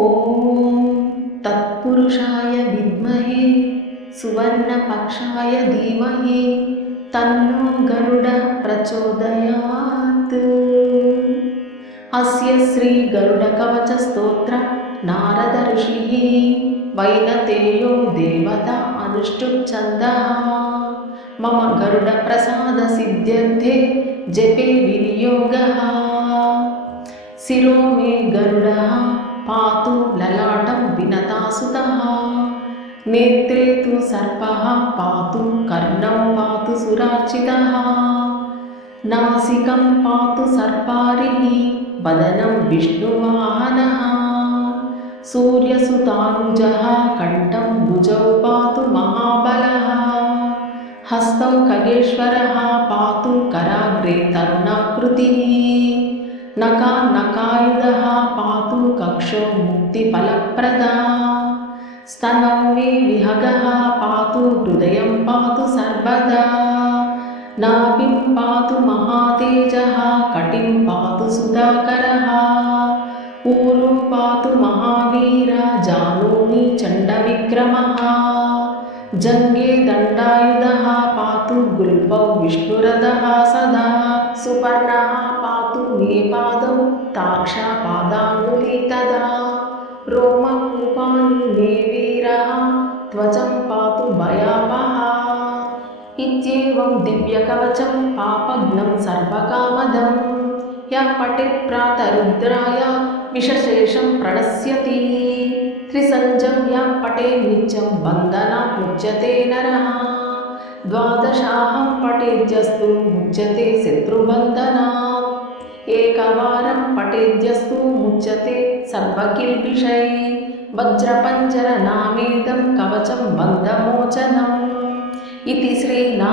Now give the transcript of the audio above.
ఓం తత్పురుషాయ విద్మహే సువర్ణపక్షాయ ధీమహి తన్నో గరుడ ప్రచోదయాత్. అస్య శ్రీ గరుడ కవచ స్తోత్ర నారద ఋషి వైనతేయో దేవత అనుష్ఠు ఛంద మమ గరుడ ప్రసాద సిద్ధ్యర్థే జపే వినియోగ. శిరో మే గరుడ नेत्रे तु सर्पः पातु कर्णौ पातु सुरार्चितः नासिकं पातु सर्पारिः वदनं विष्णुवाहनः सूर्यसुतानुजः कण्ठं भुजौ पातु महाबलः हस्तौ खगेश्वरः पातु कराग्रे तरुणाकृतिः नका नकायुधः पातु कक्षो मुक्तिफलप्रदा स्तनौ मे विहगः पातु हृदयं पातु सर्वदा नाभिं पातु महातेजः कटिं पातु सुधाकरः ऊरु पातु महावीर जालूनि चण्डविक्रमः जङ्गे दण्डायुधः पातु गुल्पौ विष्णुरथः सदा सुपर्णः पातु मे पादौ ताक्षापादाङ्गुली तदा त्वचं पातु भयापः इत्येवं दिव्यकवचं पापघ्नं सर्वकामदं यः पठेत् प्रातरुद्राय विषशेषं प्रणश्यति त्रिसञ्जं यः पठेत् नित्यं बन्धनात् मुच्यते नरः द्वादशाहं पठेद्यस्तु मुच्यते शत्रुबन्धनात् एकवारं पठेद्यस्तु భుంజతే సర్వకిల్బిషై వజ్రపంజర నామేదం కవచం బంధమోచనం ఇది శ్రీనా